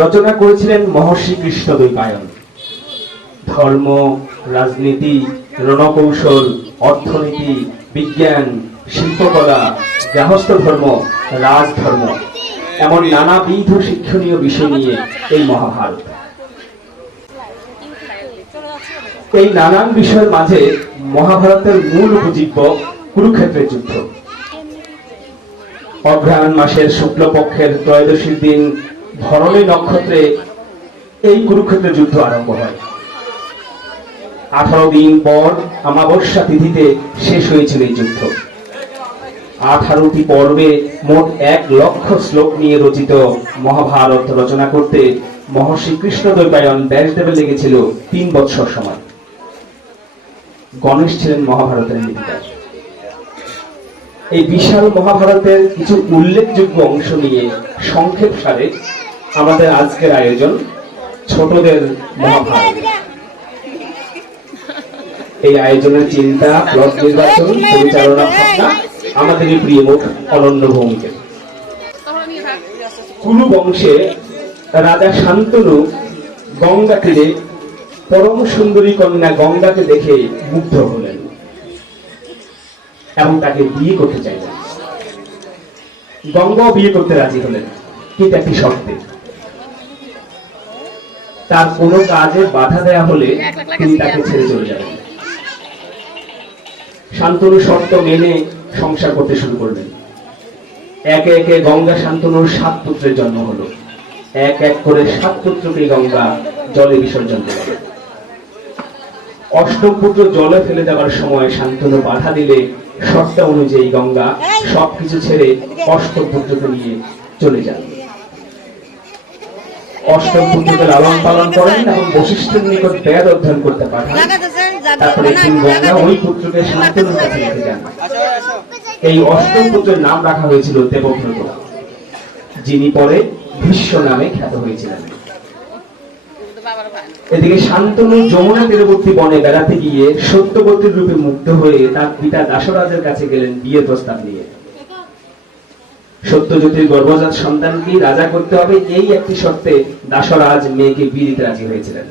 রচনা করেছিলেন মহর্ষি কৃষ্ণদ্বৈপায়ন। ধর্ম, রাজনীতি, রণকৌশল, অর্থনীতি, বিজ্ঞান, শিল্পকলা, গৃহস্থ ধর্ম, রাজধর্ম এমন নানাবিধ শিক্ষণীয় বিষয় নিয়ে এই মহাভারত। এই নানান বিষয়ের মাঝে মহাভারতের মূল উপজীব্য কুরুক্ষেত্রের যুদ্ধ। অগ্রহায়ণ মাসের শুক্লপক্ষের ত্রয়োদশীর দিন ভরণী নক্ষত্রে এই কুরুক্ষেত্রের যুদ্ধ আরম্ভ হয়। 18 দিন পর অমাবস্যা তিথিতে শেষ হয়েছিল এই যুদ্ধ। 18টি পর্বে মোট 1 লক্ষ শ্লোক নিয়ে রচিত মহাভারত রচনা করতে মহর্ষি কৃষ্ণদ্বৈপায়ন ব্যাসদেবের লেগেছিল 3 বৎসর সময়। গণেশ ছিলেন মহাভারতের নীতিকার। এই বিশাল মহাভারতের কিছু উল্লেখযোগ্য অংশ নিয়ে সংক্ষেপ সারে আমাদের আজকের আয়োজন ছোটদের মহাভারত। এই আয়োজনের চিন্তা, প্লট নির্বাচন, পরিচালনা ভাবনা আমাদের প্রিয় মুখ অনন্য ভৌমিকের। কুরু বংশে রাজা শান্তনু গঙ্গা তীরে পরম সুন্দরী কন্যা গঙ্গাকে দেখে মুগ্ধ হলেন এবং তাকে বিয়ে করতে চাইলেন। গঙ্গাও বিয়ে করতে রাজি হলেন, কিন্তু একটি শর্তে। তার কোনো কাজে বাধা দেয়া হলে তিনি তাকে ছেড়ে চলে যাবেন। শান্তনু শর্ত মেনে সংসার করতে শুরু করলেন। একে একে গঙ্গা শান্তনুর 7 পুত্রের জন্ম হলো। এক এক করে 7 পুত্রকে গঙ্গা জলে বিসর্জন দিলেন। 8ম পুত্র জলে ফেলে দেওয়ার সময় শান্তনু বাধা দিলে শর্ত অনুযায়ী গঙ্গা সবকিছু ছেড়ে 8ম পুত্রকে নিয়ে চলে যান। 8ম পুত্রকে লালন পালন করেন এবং বশিষ্ঠের নিকট বেদ অধ্যয়ন করতে পাঠান। তারপরে গঙ্গা ওই পুত্রকে শান্তনুর কাছে রেখে যান। এই 8ম পুত্রের নাম রাখা হয়েছিল দেবব্রত, যিনি পরে ভীষ্ম নামে খ্যাত হয়েছিলেন। এদিকে শান্তনু যমুনা তীরবর্তী বনে বেড়াতে গিয়ে সত্যবতীর রূপে মুগ্ধ হয়ে তার পিতা দাশরাজের কাছে গেলেন বিয়ের প্রস্তাব নিয়ে। সত্যবতীর গর্ভজাত সন্তানকে রাজা করতে হবে, এই একটি শর্তে দাশরাজ মেয়েকে বিয়ে দিতে রাজি হয়েছিলেন।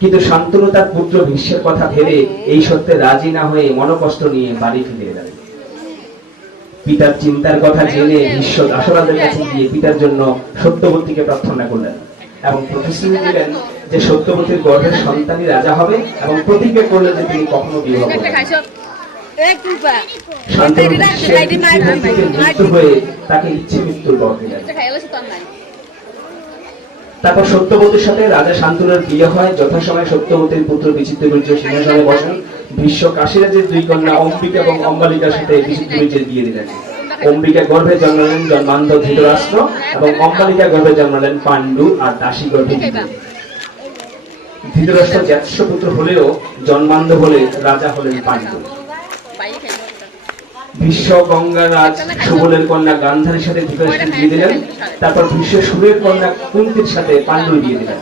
কিন্তু শান্তনু তার পুত্র ভীষ্মের কথা ভেবে এই শর্তে রাজি না হয়ে মনোকষ্ট নিয়ে বাড়ি ফিরে এলেন। পিতার চিন্তার কথা জেনে ভীষ্ম দাশরাজের কাছে গিয়ে পিতার জন্য সত্যবতীকে প্রার্থনা করলেন এবং প্রতিশ্রুতি দিলেন যে সত্যবতীর গর্ভের সন্তানই রাজা হবে এবং প্রতিজ্ঞা করলেন যে তিনি কখনো বিবাহ করবেন না। শান্তনু মৃত্যু হয়ে তাকে ইচ্ছে মৃত্যুর বর দিলেন। তারপর সত্যবতীর সাথে রাজা শান্তনুর বিয়ে হয়। যথাসময়ে সত্যবতীর পুত্র বিচিত্রবীর্য সিংহাসনে বসেন। ভীষ্ম কাশীরাজের 2 কন্যা অম্বিকা এবং অম্বালিকার সাথে বিচিত্রবীর্যের বিয়ে দিলেন। অম্বিকা গর্ভে জন্মালেন জন্মান্ধ ধৃতরাষ্ট্র এবং অম্বালিকা গর্ভে জন্মালেন পাণ্ডু আর দাসী গর্ভে ধৃতরাষ্ট্র জ্যেষ্ঠ পুত্র হলেও জন্মান্ধ বলে রাজা হলেন পাণ্ডু। ভীষ্ম গঙ্গার রাজ সুবলের কন্যা গান্ধারীর সাথে ধৃতরাষ্ট্রের বিয়ে দিলেন। তারপর ভীষ্ম সুরের কন্যা কুন্তির সাথে পাণ্ডুর বিয়ে দিলেন।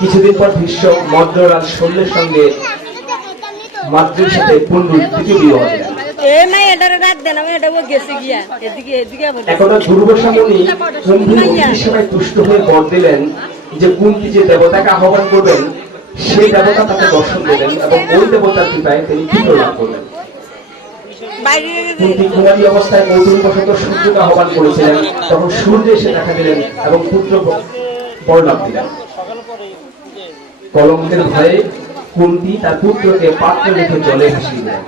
কিছুদিন পর ভীষ্ম মদ্ররাজ শল্যের সঙ্গে মাদ্রির সাথে কুন্ডুর দ্বিতীয় বিবাহ দিলেন। একদা দুর্বাসা মুনি কুন্তির সেবায় তুষ্ট হয়ে বর দিলেন যে কুন্তি যে দেবতাকে আহ্বান করবেন সেই দেবতা তাকে দর্শন দেবেন এবং ওই দেবতার কৃপায় তিনি পুত্র লাভ করলেন। কুন্তি কুমারী অবস্থায় কৌতূহলবশত সূর্যকে আহ্বান করেছিলেন, তখন সূর্য এসে দেখা দিলেন এবং পুত্র বর লাভ দিলেন। কলঙ্কের ভয়ে কুন্তি তার পুত্রকে পাত্রে রেখে জলে ভাসিয়ে দেন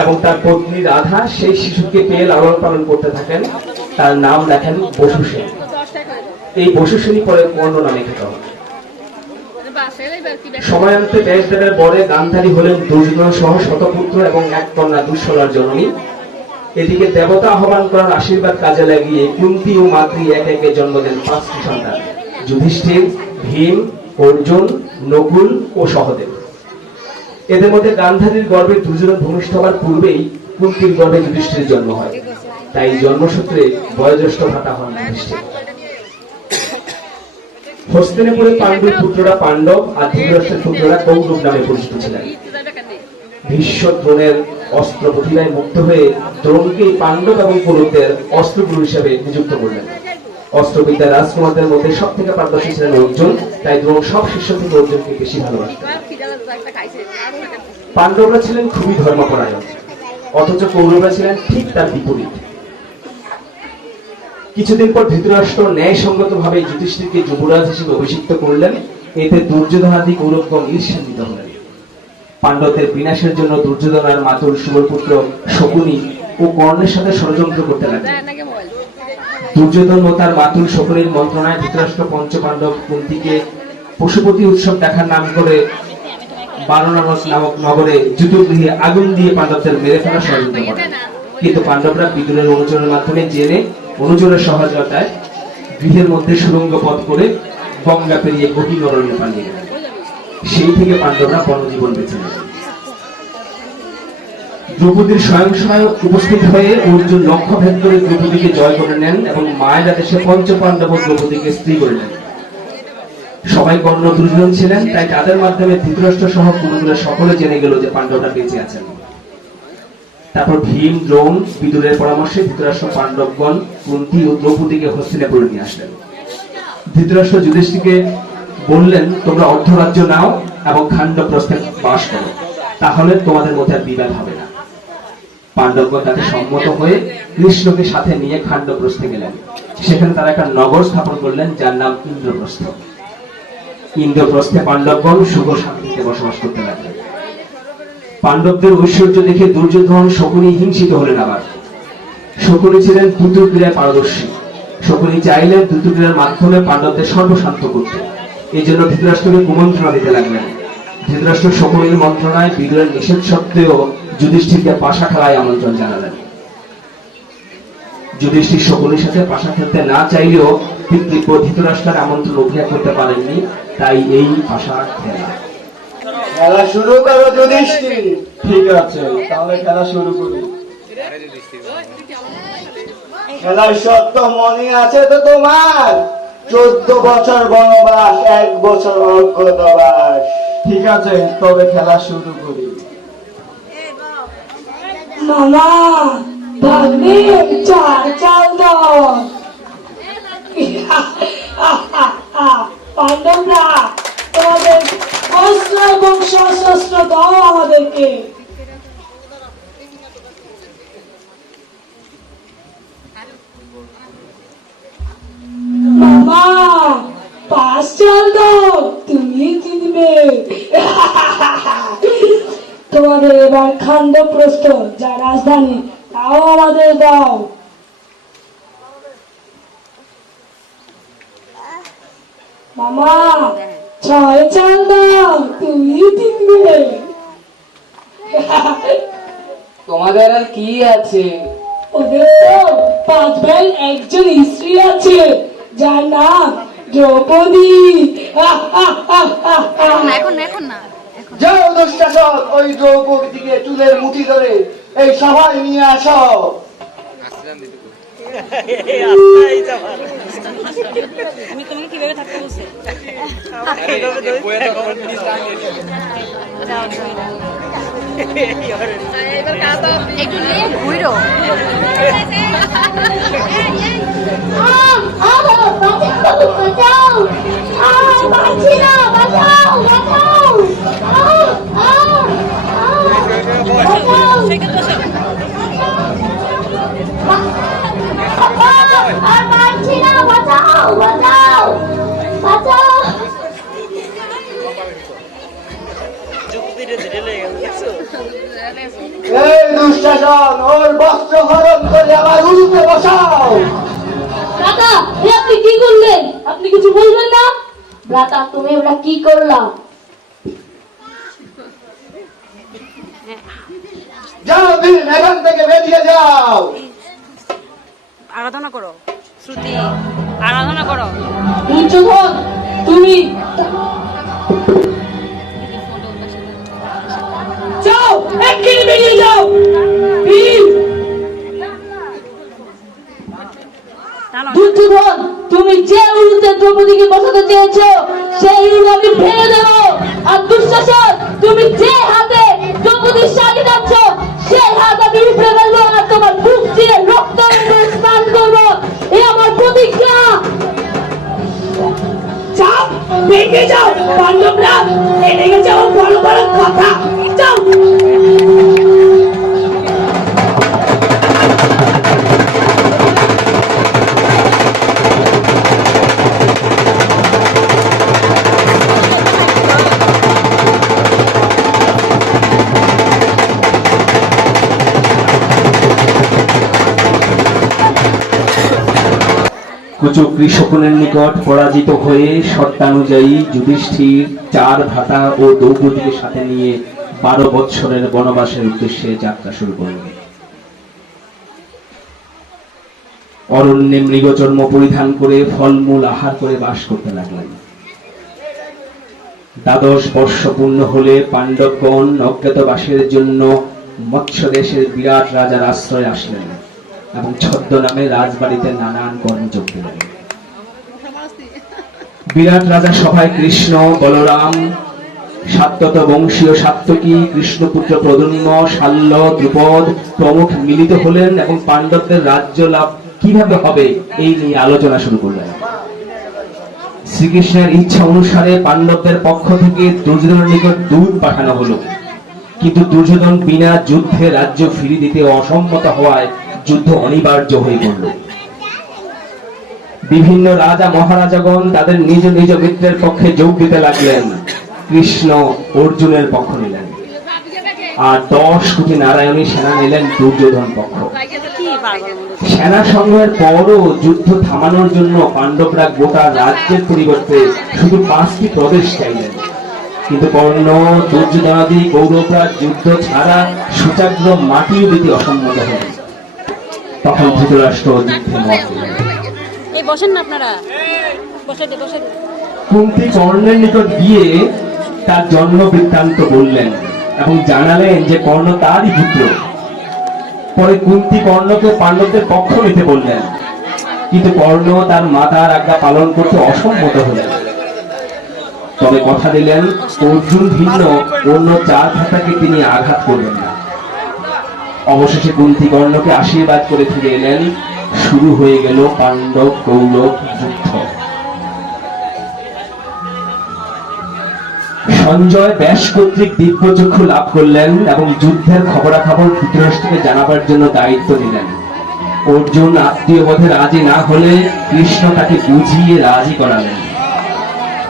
এবং তার পত্নী রাধা সেই শিশুকে পেয়ে লালন পালন করতে থাকেন। তার নাম রাখেন বসুসেন। এই বসুসেনী পরে কর্ণ নামে খ্যাত হন। সময়ান্তে ব্যাসদেবের বরে গান্ধারী হলেন দুর্যোধন সহ শতপুত্র এবং এক কন্যা দুঃশলার জননী। এদিকে দেবতা আহ্বান করার আশীর্বাদ কাজে লাগিয়ে কুন্তি ও মাদ্রি এক একে জন্ম দেন 5টি সন্তান: যুধিষ্ঠির, ভীম, অর্জুন, নকুল ও সহদেব। এদের মধ্যে গান্ধারীর গর্ভে দুর্যোধন ভূমিষ্ঠ হওয়ার পূর্বেই কুন্তির গর্ভে যুধিষ্ঠিরের জন্ম হয়। তাই জন্মসূত্রে বয়োজ্যেষ্ঠ ভ্রাতা হন যুধিষ্ঠির। হস্তিনাপুরে পাণ্ডুর পুত্ররা পাণ্ডব আর ধৃতরাষ্ট্রের পুত্ররা কৌরব নামে পরিচিত ছিলেন। ভীষ্ম দ্রোণের অস্ত্র প্রতিভায় মুক্ত হয়ে দ্রোণকে পাণ্ডব এবং কৌরবদের অস্ত্রগুরু হিসেবে নিযুক্ত করলেন। অস্ত্রবিদ্যা রাজকুমারদের মধ্যে সব থেকে পারদর্শী ছিলেন অর্জুন, তাই দ্রোণ সব শিষ্য থেকে অর্জুনকে বেশি ভালোবাসতেন। পাণ্ডবরা ছিলেন খুবই ধর্মপরায়ণ, অথচ কৌরবরা ছিলেন ঠিক তার বিপরীত। কিছুদিন পর ধৃতরাষ্ট্র ন্যায়সঙ্গত ভাবে যুধিষ্ঠিরকে যুবরাজ হিসেবে অভিষিক্ত করলেন। এতে দুর্যোধনাদি কৌরবগণ ঈর্ষান্বিত হলেন। পাণ্ডবদের বিনাশের জন্য দুর্যোধন আর মাতুল সুবলপুত্র শকুনি ও কর্ণের সাথে ষড়যন্ত্র করতে লাগলেন। দুর্যোধন ও তার মাতুল শকুনির মন্ত্রণায় ধৃতরাষ্ট্র পঞ্চপাণ্ডব কুন্তিকে পশুপতি উৎসব দেখার নাম করে বারণাবত নামক নগরে যুদ্ধগৃহে আগুন দিয়ে পাণ্ডবদের মেরে ফেলার ষড়যন্ত্র করেন। কিন্তু পাণ্ডবরা বিদুরের অনুচরণের মাধ্যমে জেনে অনুচরের সহযোগিতায় গৃহের মধ্যে সুড়ঙ্গ পথ করে গঙ্গা পেরিয়ে গভীর অরণ্যে পালিয়ে গেলেন। সেই থেকে পাণ্ডবরা বনজীবন বেছে নেন। দ্রৌপদীর স্বয়ংসহায় উপস্থিত হয়ে অর্জুন লক্ষ্য ভেদ করে দ্রৌপদীকে জয় করে নেন এবং মায়ের আদেশে পঞ্চপাণ্ডব দ্রৌপদীকে স্ত্রী করে নেন। সবাই কর্ণ দুর্যোধন ছিলেন, তাই তাদের মাধ্যমে ধৃতরাষ্ট্র সহ কুরুকুলের সকলে জেনে গেল যে পাণ্ডবরা বেঁচে আছেন। তারপর ভীম, দ্রোণ, বিদুরের পরামর্শে ধৃতরাষ্ট্র পাণ্ডবগণ কুন্তি ও দ্রৌপদীকে হস্তিনাপুরে নিয়ে আসলেন। ধৃতরাষ্ট্র যুধিষ্ঠিরকে বললেন, তোমরা অর্ধরাজ্য নাও এবং খান্ডপ্রস্থে বাস করো, তাহলে তোমাদের মধ্যে আর বিবাদ হবে না। পাণ্ডবগণ তাতে সম্মত হয়ে কৃষ্ণকে সাথে নিয়ে খান্ডপ্রস্থে গেলেন। সেখানে তারা একটা নগর স্থাপন করলেন যার নাম ইন্দ্রপ্রস্থ। ইন্দ্রপ্রস্থে পাণ্ডবগণ সুখ শান্তিতে বসবাস করতে লাগলেন। পাণ্ডবদের ঐশ্বর্য দেখে দুর্যোধন শকুনি হিংসিত হলেন। আবার শকুনি ছিলেন দ্রুতক্রিয়ায় পারদর্শী। শকুনি চাইলেন দ্রুতক্রিয়ার মাধ্যমে পাণ্ডবদের সর্বশান্ত করতে। এই জন্য ধৃতরাষ্ট্রকে কুমন্ত্রণা দিতে লাগলেন। ধৃতরাষ্ট্র শকুনির মন্ত্রণায় বিদুরের নিষেধ সত্ত্বেও যুধিষ্ঠিরকে পাশা খেলায় আমন্ত্রণ জানালেন। যুধিষ্ঠির শকুনির সাথে পাশা খেলতে না চাইলেও ধৃতরাষ্ট্রের আমন্ত্রণ উপেক্ষা করতে পারেননি, তাই এই পাশা খেলা। খেলা শুরু করো যুধিষ্ঠির। ঠিক আছে, তাহলে খেলা শুরু করি। খেলার সত্য মনে আছে তো তোমার? 14 বছর বনবাস, 1 বছর অজ্ঞাতবাস। ঠিক আছে, তবে খেলা শুরু করি। মামা, ভাগ্নে চাল চাল দাও। পাণ্ডবরা, তোমাদের অস্ত্র এবং সশস্ত্র দাও আমাদেরকে। মামা, 5 চাল দাও, তুমি জিতবে। তোমাদের এবার খান্ডপ্রস্থ যা রাজধানী, তাও আমাদের দাও। মামা, 6 চাল দাও, তুমি জিতবে। তোমাদের আর কি আছে? ওদের তো 5 ভাই একজন স্ত্রী আছে, যার নাম দ্রৌপদী। এখন না, যাও দুঃশাসন, ওই দ্রৌপদীকে চুলের মুঠি ধরে এই সভায় নিয়ে আসো। আমি তোমাকে কিভাবে থাকতে বলছি? একটু নিয়ে ঘুরো। এই দুঃশাসন, ওর বস্ত্র হরণ করে আবার উল্টে বসাও। দাদা, এ আপনি কি করলেন? আপনি কিছু বলবেন না? দাদা, তুমি ওরা কি করলা? যাও দিন, এখান থেকে বেরিয়ে যাও। আরাধনা করো শ্রুতি, আরাধনা করো। দুর্যোধন, তুমি যাও, এক্ষুনি বেরিয়ে যাও। ভীম, দুর্যোধন, তুমি যে উলুতে দ্রৌপদীকে বসাতে চেয়েছো সেই উলু আমি ভেঙে দেবো। আর দুঃশাসন, তুমি যে হাতে দ্রৌপদীর শাড়ি যাচ্ছ সেই হাত আমি ফেলে দেবো আর তোমার বুক চিরে রক্ত স্নান করবো। এ আমার প্রতিজ্ঞা। যাও, ভেঙে যাও পাণ্ডবরা, এদিকে যাও, বড় বড় কথা। যাও। কুচক্রী শকুনের নিকট পরাজিত হয়ে শর্তানুযায়ী যুধিষ্ঠির 4 ভ্রাতা ও দ্রৌপদীকে সাথে নিয়ে 12 বৎসরের বনবাসের উদ্দেশ্যে যাত্রা শুরু করলেন। অরণ্যে মৃগচর্ম পরিধান করে ফলমূল আহার করে বাস করতে লাগলেন। 12 বর্ষ পূর্ণ হলে পাণ্ডবগণ অজ্ঞাতবাসের জন্য মৎস্য দেশের বিরাট রাজার আশ্রয়ে আসলেন এবং ছদ্মনামে রাজবাড়িতে নানান কর্মযোগ দিলেন। বিরাট রাজা সভায় কৃষ্ণ, বলরাম, সাত্যত বংশীয় সাত্যকী, কৃষ্ণপুত্র প্রদ্যুম্ন, শাল্য, দ্রুপদ প্রমুখ মিলিত হলেন এবং পাণ্ডবদের রাজ্য লাভ কিভাবে হবে এই নিয়ে আলোচনা শুরু করলেন। শ্রীকৃষ্ণের ইচ্ছা অনুসারে পাণ্ডবদের পক্ষ থেকে দুর্যোধনের নিকট দূত পাঠানো হলো, কিন্তু দুর্যোধন বিনা যুদ্ধে রাজ্য ফিরিয়ে দিতে অসম্মত হওয়ায় যুদ্ধ অনিবার্য হয়ে পড়ল। বিভিন্ন রাজা মহারাজাগণ তাদের নিজ নিজ মিত্রের পক্ষে যোগ দিতে লাগলেন। কৃষ্ণ অর্জুনের পক্ষ নিলেন আর 10 কোটি নারায়ণী সেনা নিলেন দুর্যোধন পক্ষ। সেনা সংগ্রহের পরও যুদ্ধ থামানোর জন্য পাণ্ডবরা গোটা রাজ্যের পরিবর্তে শুধু 5টি প্রদেশ চাইলেন, কিন্তু কর্ণ, দুর্যোধনাদি কৌরবরা যুদ্ধ ছাড়া সুচাগ্র মাটিও দিতে অসম্মত হলেন। তখন ধৃতরাষ্ট্র যুদ্ধে মত দিলেন। এই বসেন না আপনারা, বসে দে, বসে দে। কুন্তি কর্ণের নিকট গিয়ে তার জন্ম বৃত্তান্ত বললেন এবং জানালেন যে কর্ণ তারই পুত্র। পরে কুন্তি কর্ণকে পাণ্ডবদের পক্ষ নিতে বললেন, কিন্তু কর্ণ তার মাতার আজ্ঞা পালন করতে অসম্মত হলেন। তবে কথা দিলেন অর্জুন ভিন্ন অন্য 4 ভ্রাতাকে তিনি আঘাত করবেন না। অবশেষে কুন্তি কর্ণকে আশীর্বাদ করে ফিরে এলেন। শুরু হয়ে গেল পাণ্ডব কৌরব যুদ্ধ। সঞ্জয় ব্যাস কর্তৃক দিব্যচক্ষু লাভ করলেন এবং যুদ্ধের খবরাখবর ধৃতরাষ্ট্রকে জানাবার জন্য দায়িত্ব নিলেন। অর্জুন আত্মীয় বোধে রাজি না হলে কৃষ্ণ তাকে বুঝিয়ে রাজি করালেন।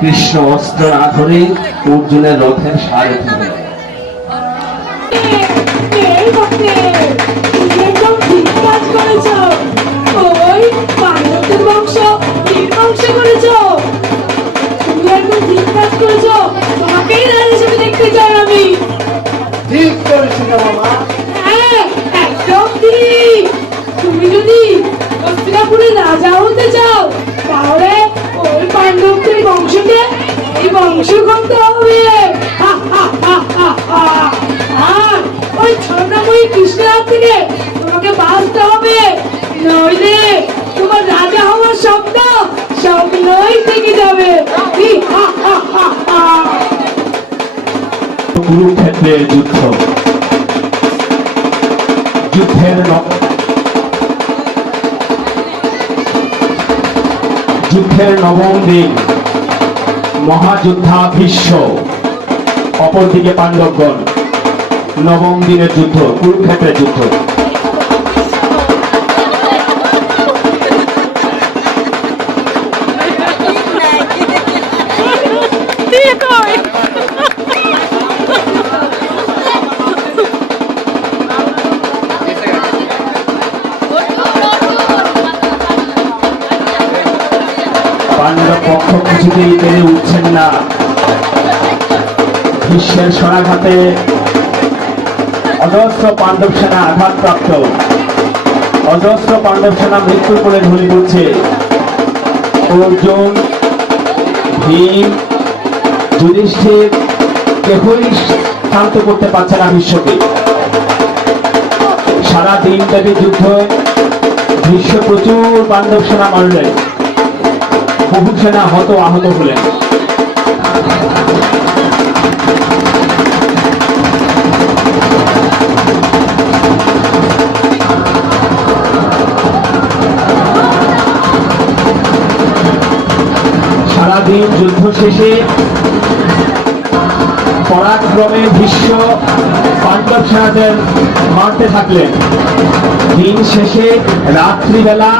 কৃষ্ণ অস্ত্র না ধরে অর্জুনের রথের সারথি হলেন। ঠিক করেছি না মামা? তুমি যদি হস্তিনাপুরে রাজা হতে চাও তাহলে ওই পাণ্ডবদের বংশকে এই বংশ করতে হবে। ওই ছলনাময়ী কৃষ্ণের হাত থেকে তোমাকে বাঁচতে হবে, নইলে তোমার রাজা হওয়ার স্বপ্ন স্বপ্নই থেকে যাবে। হি হা হা হা হা। কুরুক্ষেত্রের যুদ্ধ। যুদ্ধের নবম দিন। মহাযোদ্ধা ভীষ্ম, অপরদিকে পাণ্ডবগণ। নবম দিনের যুদ্ধ, কুরুক্ষেত্রের যুদ্ধ। পাণ্ডব পক্ষ কিছুতেই পেরে উঠছেন না। ভীষ্মের শরাঘাতে অজস্র পাণ্ডব সেনা আঘাতপ্রাপ্ত। অজস্র পাণ্ডব সেনা মৃত্যুর কোলে ঢলে পড়ছে। অর্জুন, ভীম, যুধিষ্ঠির কেহই শান্ত করতে পারছে না বিশ্বকে। সারা দিন ব্যাপী যুদ্ধ ভীষ্ম প্রচুর পাণ্ডব সেনা মারলেন, বহু সেনা হত আহত হলেন। সারাদিন যুদ্ধ শেষে পরাক্রমে ভীষ্ম পাণ্ডব সেনাদের মারতে থাকলেন। দিন শেষে রাত্রিবেলা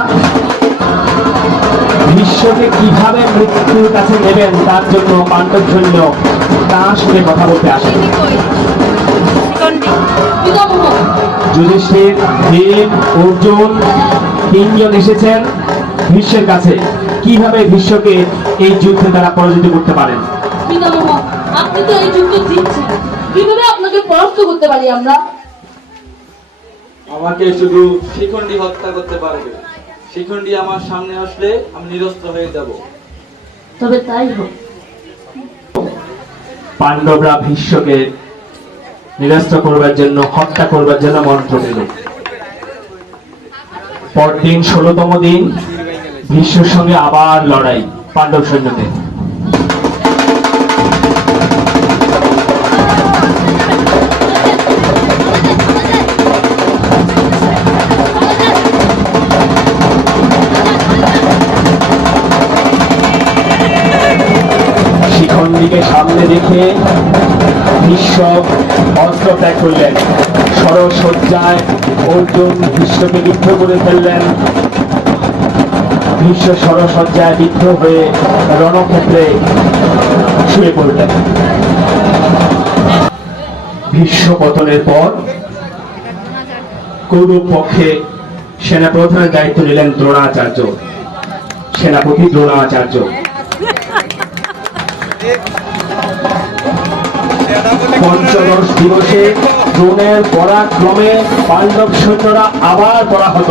ভীষ্মকে কিভাবে মৃত্যুর কাছে নেবেন তার জন্য পাণ্ডব সৈন্য তার সঙ্গে কথা বলতে আসেন। যুধিষ্ঠির, ভীম, অর্জুন তিনজন এসেছেন ভীষ্মের কাছে কিভাবে ভীষ্মকে এই যুদ্ধে তারা পরাজিত করতে পারেন। পিতামহ, আপনি তো এই যুদ্ধ জিতছেন, কিভাবে আপনাকে পরাস্ত করতে পারি আমরা? আমাকে শুধু শিখণ্ডী হত্যা করতে পারবে। শিখণ্ডী আমার সামনে আসলে আমি নিরস্ত্র হয়ে যাব। তবে তাই হোক। পাণ্ডবরা ভীষ্মকে নিরস্ত করবার জন্য, হত্যা করবার জন্য মন্ত্র দিল। পরদিন 16তম দিন ভীষ্মের সঙ্গে আবার লড়াই পাণ্ডব সৈন্যদের। শিখণ্ডীকে সামনে রেখে ভীষ্ম অস্ত্র ত্যাগ করলেন। সরসজ্জায় অর্জুন ভীষ্মকে বিদ্ধ করে ফেললেন। ভীষ্ম সরসজ্জায় বিদ্ধ হয়ে রণক্ষেত্রে শুয়ে পড়লেন। ভীষ্ম পতনের পর কৌরব পক্ষে সেনাপ্রধানের দায়িত্ব নিলেন দ্রোণাচার্য, সেনাপতি দ্রোণাচার্য। পঞ্চদশ দিবসে দ্রোণের পরাক্রমে পাণ্ডব সৈন্যরা আবার পরাহত।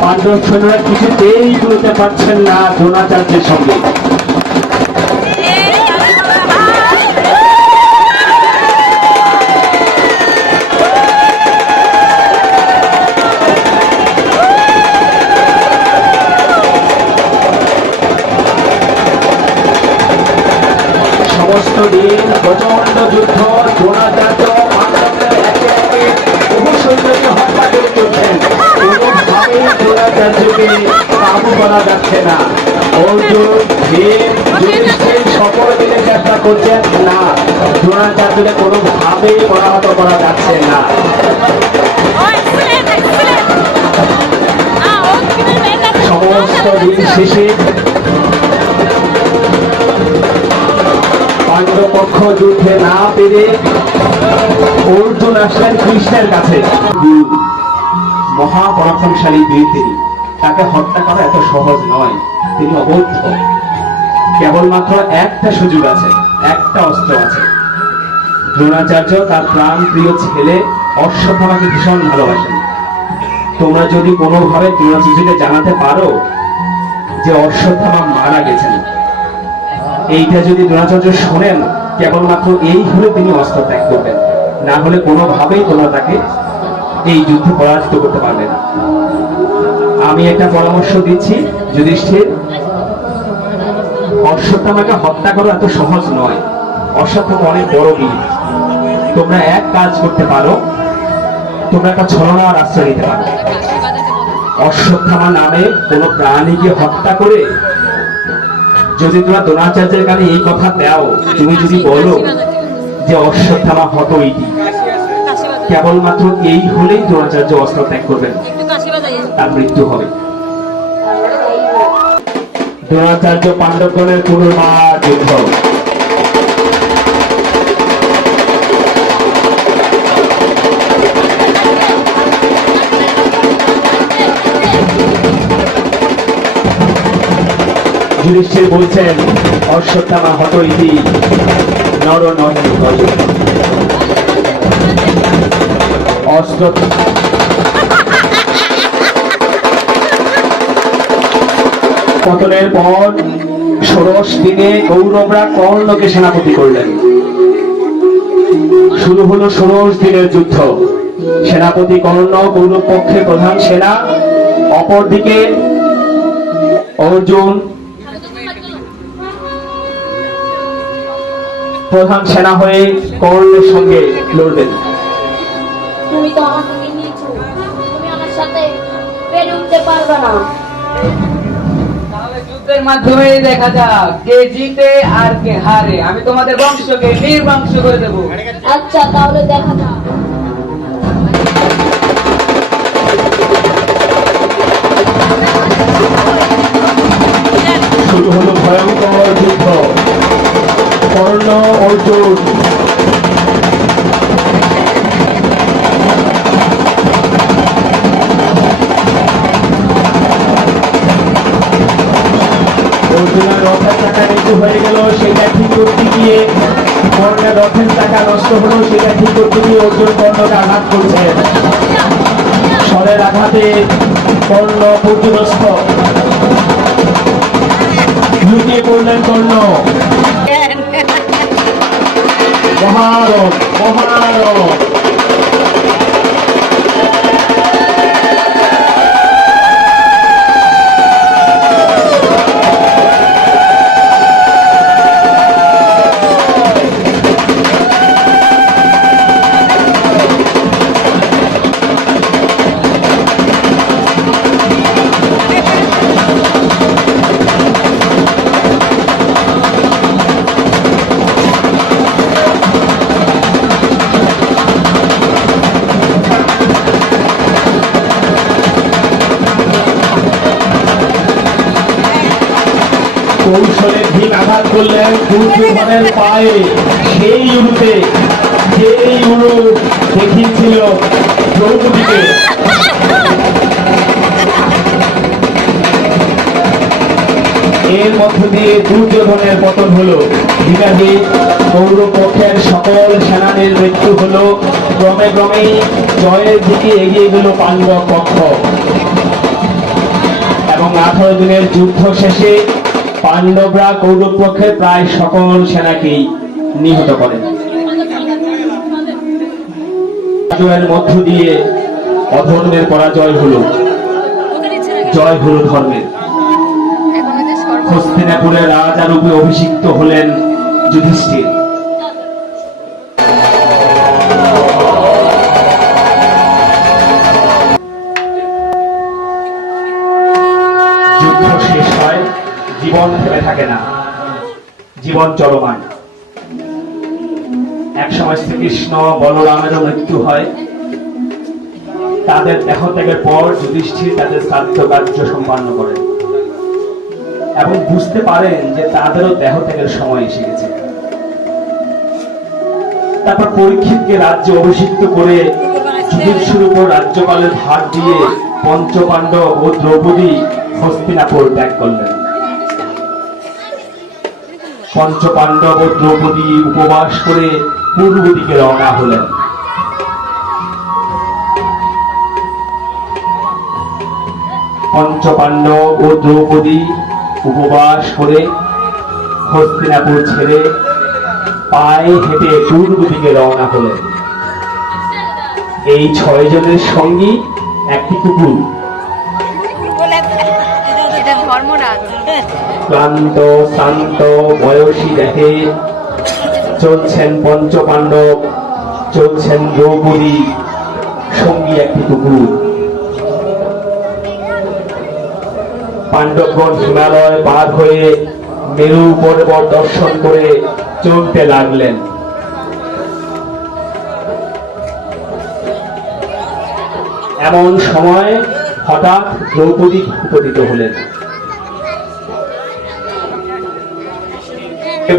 পাণ্ডব সৈন্যরা কিছুতেই তুলতে পারছেন না দ্রোণাচার্যের সঙ্গে। সমস্ত দিন প্রচন্ড যুদ্ধ। দ্রোণাচার্য পাণ্ডবদের একে একে বহু সৈন্যকে হত্যা করে চলছেন। কোনোভাবেই দ্রোণাচার্যকে কাবু করা যাচ্ছে না। অর্জুন, ভীম, যুধিষ্ঠির সকলে মিলে চেষ্টা করছেন না, দ্রোণাচার্যকে কোনোভাবেই পরাহত করা যাচ্ছে না। সমস্ত দিন শেষে পাণ্ডব পক্ষ যুদ্ধে না পেরে অর্জুন আসলেন কৃষ্ণের কাছে। মহাপরাক্রমশালী বীর তিনি, তাকে হত্যা করা এত সহজ নয়, তিনি অবদ্ধ। কেবলমাত্র একটা সুযোগ আছে, একটা অস্ত্র আছে। দ্রোণাচার্য তার প্রাণ প্রিয় ছেলে অশ্বত্থামাকে ভীষণ ভালোবাসেন। তোমরা যদি কোনোভাবে দ্রোণাচার্যকে জানাতে পারো যে অশ্বত্থামা মারা গেছেন, এইটা যদি দ্রোণাচার্য শোনেন, কেবলমাত্র এই হলে তিনি অস্ত্র ত্যাগ করবেন, না হলে কোনোভাবেই তোমরা তাকে এই যুদ্ধে পরাজিত করতে পারবে না। আমি একটা পরামর্শ দিচ্ছি যুধিষ্ঠির, অশ্বত্থামাকে হত্যা করা এত সহজ নয়। অশ্বত্থামা অনেক বড় বীর। তোমরা এক কাজ করতে পারো, তোমরা একটা ছলনার আশ্রয় নিতে পারো। অশ্বত্থামা নামে কোন প্রাণীকে হত্যা করে যদি তোমরা দ্রোণাচার্যের কানে এই কথা দাও, তুমি যদি বলো যে অশ্বত্থামা হত ইতি, কেবলমাত্র এই হলেই দ্রোণাচার্য অস্ত্র ত্যাগ করবেন, তার মৃত্যু হবে। দ্রোণাচার্য পাণ্ডবগণের পুনর্বার যুদ্ধ। যুধিষ্ঠির বলছেন অশ্বত্থামা হত ইতি নর নরী গজ। অস্ত্র পতনের পর ষোড়শ দিনে কৌরবরা কর্ণকে সেনাপতি করলেন। শুরু হলো ষোড়শ দিনের যুদ্ধ। সেনাপতি কর্ণ কৌরব পক্ষে প্রধান সেনা, অপরদিকে অর্জুন প্রধান সেনা হয়ে কর্ণের সঙ্গে লড়বেন। তুমি তো আমার থেকে নিচু, তুমি আমার সাথে পেরে উঠতে পারবে না। তাহলে যুদ্ধের মাধ্যমেই দেখা যাক কে জিতে আর কে হারে। আমি তোমাদের বংশকে নির্বংশ করে দেবো। আচ্ছা, তাহলে দেখা যাক। শুরু হলো ভয়ঙ্কর যুদ্ধ। কর্ণ অর্জুন অর্জুনের রথের চাকা নিচু হয়ে গেল, সেটা ঠিক করতে গিয়ে কর্ণের রথের চাকা নষ্ট হলো, সেটা ঠিক করতে গিয়ে অর্জুন কর্ণকে আঘাত করছে। স্বরের আঘাতে কর্ণ পর্যুদস্ত, লুটিয়ে পড়লেন কর্ণ। মহারথ মহারথ কৌশলে ঠিক আঘাত করলেন দুর্যোধনের পায়ে, সেই উরুতে যেই উরু দেখিয়েছিল দ্রৌপদীকে। এর মধ্য দিয়ে দুর্যোধনের পতন হলো। বিকাশে কৌরব পক্ষের সকল সেনাদের মৃত্যু হলো। ক্রমে ক্রমে জয়ের দিকে এগিয়ে গেল পাণ্ডব পক্ষ এবং 18 দিনের যুদ্ধ শেষে পাণ্ডবরা কৌরব পক্ষের প্রায় সকল সেনাকেই নিহত করেন। জয়ের মধ্য দিয়ে অধর্মের পরাজয় হলো, জয় হলো ধর্মের। হস্তিনাপুরের রাজা রূপে অভিষিক্ত হলেন যুধিষ্ঠির। যুদ্ধ শেষ হয়, জীবন থেমে থাকে না, জীবন চলমান। একসময় শ্রীকৃষ্ণ বলরামেরও মৃত্যু হয়। তাদের দেহত্যাগের পর যুধিষ্ঠির তাদের শ্রাদ্ধ কার্য সম্পন্ন করেন এবং বুঝতে পারেন যে তাদেরও দেহত্যাগের সময় এসে গেছে। তারপর পরীক্ষিতকে রাজ্যে অভিষিক্ত করে যুধিষ্ঠির উপর রাজ্যপালের ভার দিয়ে পঞ্চপাণ্ডব ও দ্রৌপদী হস্তিনাপুর ত্যাগ করলেন। পঞ্চপাণ্ডব ও দ্রৌপদী উপবাস করে পূর্ব দিকে রওনা হলেন। পঞ্চপাণ্ডব ও দ্রৌপদী উপবাস করে হস্তিনাপুর ছেড়ে পায়ে হেঁটে পূর্ব দিকে রওনা হলেন। এই 6 জনের সঙ্গী একটি কুকুর। এটা ধর্মরাজ। ক্লান্ত শান্ত বয়সী দেখে চলছেন পঞ্চপাণ্ডব, চলছেন দ্রৌপদী, সঙ্গী একটি কুকুর। পাণ্ডবগণ হিমালয় পার হয়ে মেরু পর্বত দর্শন করে চলতে লাগলেন। এমন সময় হঠাৎ দ্রৌপদী উপস্থিত হলেন।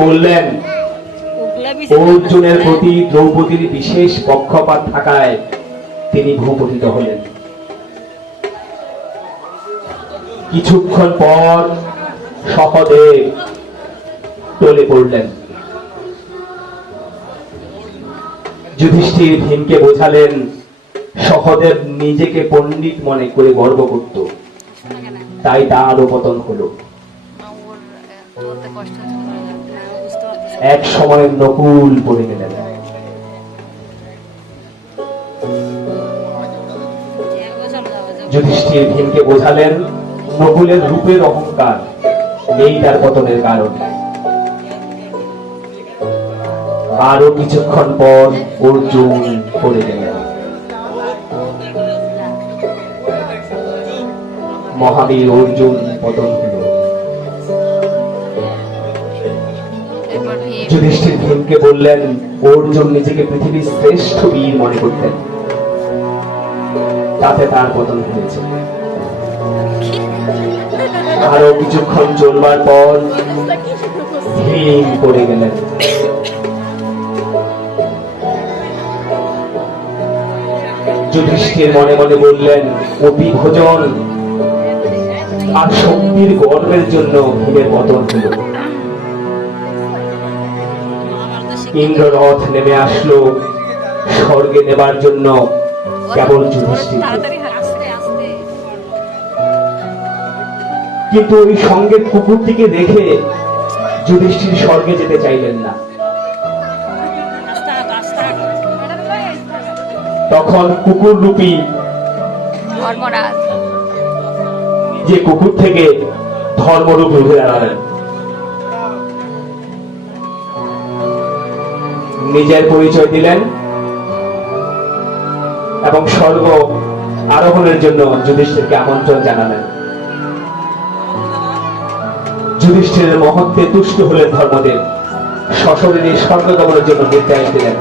বললেন, অর্জুনের প্রতি দ্রৌপদীর বিশেষ পক্ষপাত থাকায় তিনি ভূপতিত হলেন। কিছুক্ষণ পর সহদেব টলে পড়লেন। যুধিষ্ঠির ভীমকে বোঝালেন, সহদেব নিজেকে পণ্ডিত মনে করে গর্ব করত, তাই তারও পতন হলো। এক সময় নকুল পড়ে গেলেন। যুধিষ্ঠির ভীমকে বোঝালেন, নকুলের রূপের অহংকার এই তার পতনের কারণ। আরো কিছুক্ষণ পর অর্জুন পড়ে গেলেন। মহাবীর অর্জুন পতন হল। যুধিষ্ঠির ভীমকে বললেন, অর্জুন নিজেকে পৃথিবীর শ্রেষ্ঠ বীর মনে করতেন, তাতে তার পতন হয়েছে। আরো কিছুক্ষণ চলবার পর ভীম পড়ে গেলেন। যুধিষ্ঠির মনে মনে বললেন, অতি ভোজন আর শক্তির গর্বের জন্য ভীমের পতন হল। ইন্দ্ররথ নেমে আসলো স্বর্গে নেবার জন্য কেবল যুধিষ্ঠির। কিন্তু ওই সঙ্গের কুকুরটিকে দেখে যুধিষ্ঠির স্বর্গে যেতে চাইলেন না। তখন কুকুর রূপী ধর্মরাজ যে কুকুর থেকে ধর্মরূপ রূপে দাঁড়ালেন, নিজের পরিচয় দিলেন এবং স্বর্গ আরোহণের জন্য যুধিষ্ঠিরকে আমন্ত্রণ জানালেন। যুধিষ্ঠিরের মহত্বে তুষ্ট হলেন ধর্মদেব, সশরীরে স্বর্গগমনের জন্য নির্দেশ দিলেন।